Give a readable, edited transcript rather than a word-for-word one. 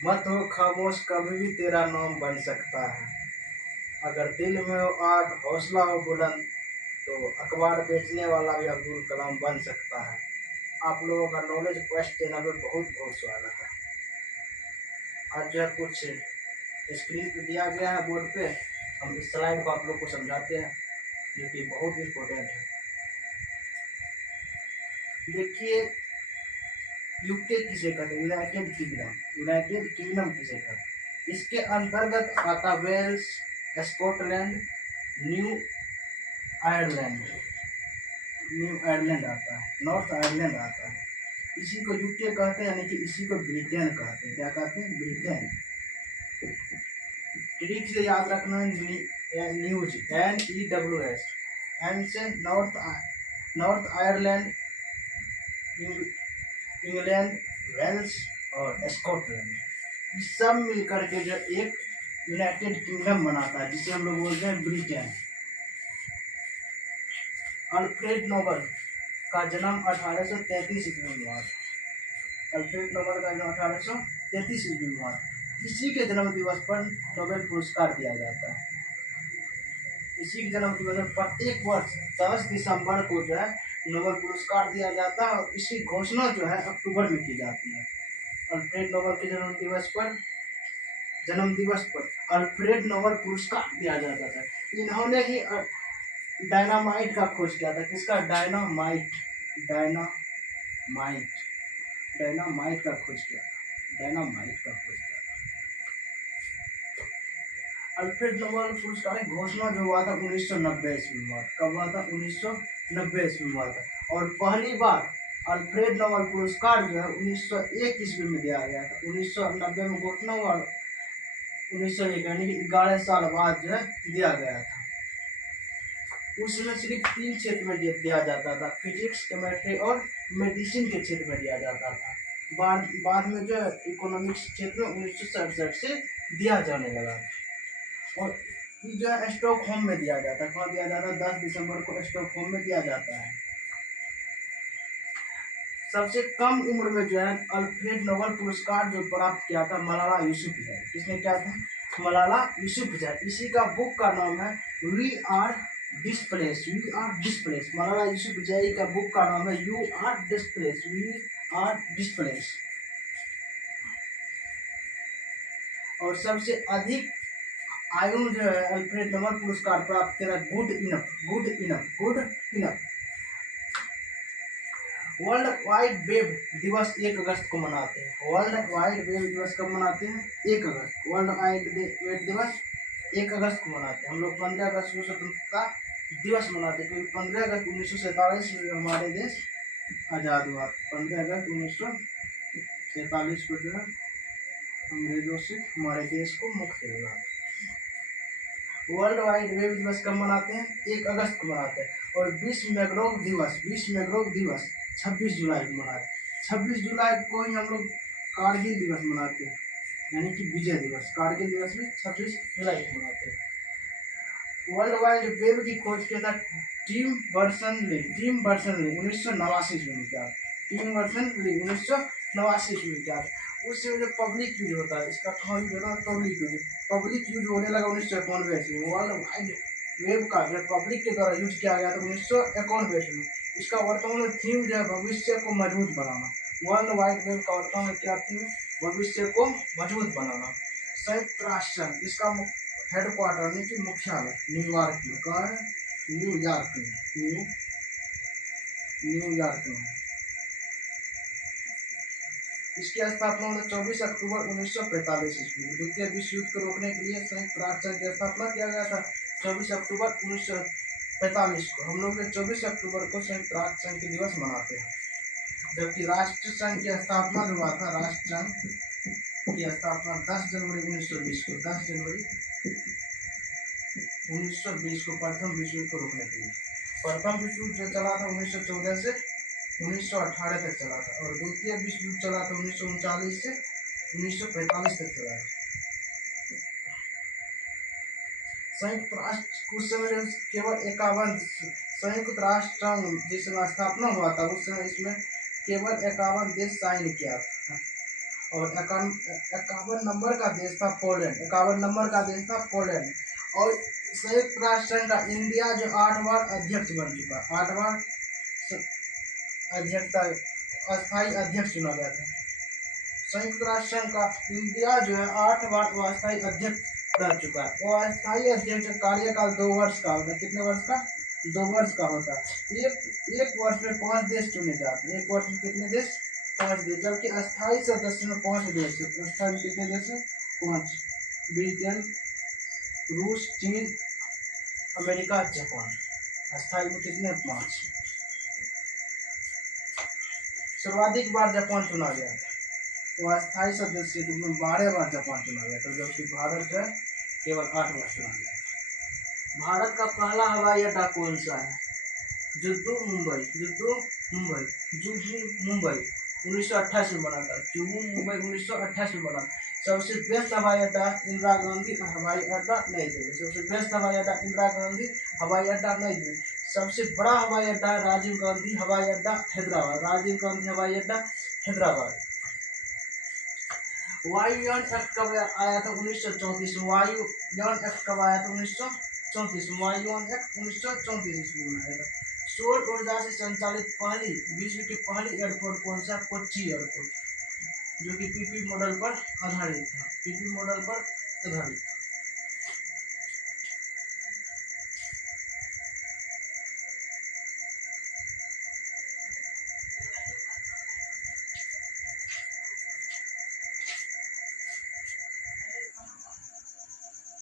मत हो खामोश, कभी भी तेरा नाम बन सकता है। अगर दिल में हो आग, हौसला हो बुलंद, तो अखबार बेचने वाला भी अब्दुल कलाम बन सकता है। आप लोगों का नॉलेज क्वेस्ट चैनल में बहुत बहुत स्वागत है। आज जो है कुछ स्क्रीन पे दिया गया है बोर्ड पे, हम इस स्लाइड को आप लोग को समझाते हैं जो कि बहुत इम्पोर्टेंट है। देखिए, यूके किसे कहते हैं? United kingdom. यूनाइटेड किंगडम किसे कहते हैं? इसके अंतर्गत आता Wales, Scotland, New Ireland, New Ireland आता है, नॉर्थ आयरलैंड आता है। इसी को यूके कहते हैं, यानी कि इसी को ब्रिटेन कहते हैं। क्या कहते हैं? ब्रिटेन। ट्रिक से याद रखना है, न्यूज, NEWS। एन से नॉर्थ आयरलैंड, इंग्लैंड, वेल्स और स्कॉटलैंड, ये सब मिलकर के जो एक यूनाइटेड किंगडम बनाता है, जिसे हम लोग बोलते हैं ब्रिटेन। अल्फ्रेड नोबल का जन्म 1833 ईस्वी में हुआ था। अल्फ्रेड नोबल का जन्म 1833 ईस्वी में हुआ था। इसी के जन्म दिवस पर नोबेल पुरस्कार दिया जाता है। इसी के जन्म दिवस पर प्रत्येक वर्ष 10 दिसंबर को जो है नोबेल पुरस्कार दिया जाता है, और इसकी घोषणा जो है अक्टूबर में की जाती है। अल्फ्रेड नोबल के जन्म दिवस पर अल्फ्रेड नोबल पुरस्कार दिया जाता था। इन्होंने ही डायनामाइट का खोज किया था। किसका? डायनामाइट। डायनामाइट डायनामाइट का खोज किया था। डायनामाइट का खोज किया था। अल्फ्रेड नोबेल पुरस्कार की घोषणा जो हुआ था 1990 ईस्वी में हुआ था। कब हुआ था? 1990 ईस्वी में हुआ था। और पहली बार अल्फ्रेड नोबेल पुरस्कार जो है 1901 ईस्वी में दिया गया था। 1990 में घोषणा हुआ, 1901 यानी कि 11 साल बाद जो है दिया गया था। उसमें सिर्फ 3 क्षेत्र में दिया जाता था, फिजिक्स, केमिस्ट्री और मेडिसिन के क्षेत्र में दिया जाता था। बाद में जो इकोनॉमिक्स क्षेत्र में 1967 से दिया जाने लगा। और ये जो है स्टॉकहोम में दिया जाता है। कहाँ दिया जाता है? 10 दिसंबर को स्टॉकहोम में दिया जाता है। सबसे कम उम्र में जो है अल्फ्रेड नोबेल पुरस्कार जो प्राप्त किया था मलाला यूसुफजई। किसने किया था? मलाला यूसुफजई। इसी का बुक का नाम है we are displace. We are displace. Malala Yousafzai का बुक का नाम है you are displace. We are displace. और सबसे अधिक आयु जो है अल्फ्रेड नोबेल पुरस्कार प्राप्त करा good enough. Good enough. Good enough. World wide web दिवस 1 अगस्त को मनाते हैं। वर्ल्ड वाइड वेब दिवस कब मनाते हैं? 1 अगस्त। वर्ल्ड वाइड वेब दिवस 1 अगस्त को मनाते हैं। हम लोग 15 अगस्त को स्वतंत्रता दिवस मनाते हैं, क्योंकि 15 अगस्त 1947 में हमारे देश आज़ाद हुआ। 15 अगस्त 1947 को जो है अंग्रेजों से हमारे देश को मुक्त हुआ। वर्ल्ड वाइड वेब दिवस कब मनाते हैं? 1 अगस्त को मनाते हैं। और विश्व मैंग्रोव दिवस 26 जुलाई को मनाते हैं। 26 जुलाई को ही हम लोग कारगिल दिवस मनाते हैं, यानी कि विजय दिवस। कारगिल दिवस भी 26 जुलाई को मनाते हैं। वर्ल्ड वाइड वेब की खोज किया था टिम बर्नर्स-ली। 1989 में किया। टिम बर्नर्स-ली 1989 में किया। उससे जो पब्लिक यूज होता है, इसका कहाँ यूज होता है? पब्लिक यूज होने लगा 1991 में। वर्ल्ड वाइड वेब का जो पब्लिक के द्वारा यूज किया गया था 1991 में। इसका वर्तमान थीम जो है भविष्य को मजबूत बनाना। वर्ल्ड वाइड वेब का वर्तमान क्या थीम? भविष्य को मजबूत बनाना। संयुक्त राष्ट्र संघ, इसका हेडक्वार्टर यानी कि मुख्यालय न्यूयॉर्क में। कहाँ है? न्यूयॉर्क में। न्यूयॉर्क में। इसकी स्थापना 24 अक्टूबर 1945 ईस्वी में। द्वितीय विश्व युद्ध को रोकने के लिए संयुक्त राष्ट्र संघ की स्थापना किया गया था 24 अक्टूबर 1945 को। हम लोग 24 अक्टूबर को संयुक्त राष्ट्र संघ के दिवस मनाते हैं। जबकि राष्ट्र संघ की स्थापना जो हुआ था, राष्ट्र संघ की स्थापना 10 जनवरी 1920 को। 10 जनवरी 1920 को प्रथम विश्व युद्ध को रोकने के लिए। प्रथम विश्व युद्ध जो चला था 1914 से 1918 तक चला था, और द्वितीय विश्व युद्ध चला था 1939 से 1945 तक चला था। संयुक्त राष्ट्र उस समय केवल 51, संयुक्त राष्ट्र संघ जिस समय स्थापना हुआ था उस समय इसमें केवल 51 देश साइन किया था। और 51 नंबर का देश था पोलैंड। 51 नंबर का देश था पोलैंड। और संयुक्त राष्ट्र संघ का इंडिया जो 8 बार अध्यक्ष बन चुका, 8 बार अध्यक्षता अस्थायी अध्यक्ष चुना गया था। संयुक्त राष्ट्र संघ का इंडिया जो है 8 बार अस्थायी अध्यक्ष रह चुका है। वो अस्थायी अध्यक्ष का कार्यकाल 2 वर्ष का होता है। कितने वर्ष का? 2 वर्ष का होता है। एक वर्ष में 5 देश चुने जाते हैं। एक वर्ष में कितने देश? 5 देश। जबकि अस्थायी सदस्य में 5 देश है। अस्थायी में कितने देश है? 5। ब्रिटेन, रूस, चीन, अमेरिका, जापान। अस्थायी में कितने? 5। सर्वाधिक बार जापान चुना गया था। तो अस्थायी सदस्य के रूप में 12 बार जापान चुना गया था, जबकि भारत जो है केवल 8 बार चुना गया था। भारत का पहला हवाई अड्डा कौन सा है? जुब्बू मुंबई। जुब्बू मुंबई। जुब्बू मुंबई 1928 में बना था। जुब्बू मुंबई 1928 में बना। सबसे बेस्ट हवाई अड्डा इंदिरा गांधी हवाई अड्डा नई दिल्ली। सबसे बेस्ट हवाई अड्डा इंदिरा गांधी हवाई अड्डा नई दिल्ली। सबसे बड़ा हवाई अड्डा राजीव गांधी हवाई अड्डा हैदराबाद। राजीव गांधी हवाई अड्डा हैदराबाद। वायुयान एक्ट कब आया था? 1934। वायुयान एक्ट कब आया था? 1934। वायुयान एक्ट 1934 ईस्वी में आया था। सौर ऊर्जा से संचालित पहली विश्व की पहली एयरपोर्ट कौन सा? कोच्चि एयरपोर्ट, जो कि पीपी मॉडल पर आधारित था। पीपी मॉडल पर आधारित।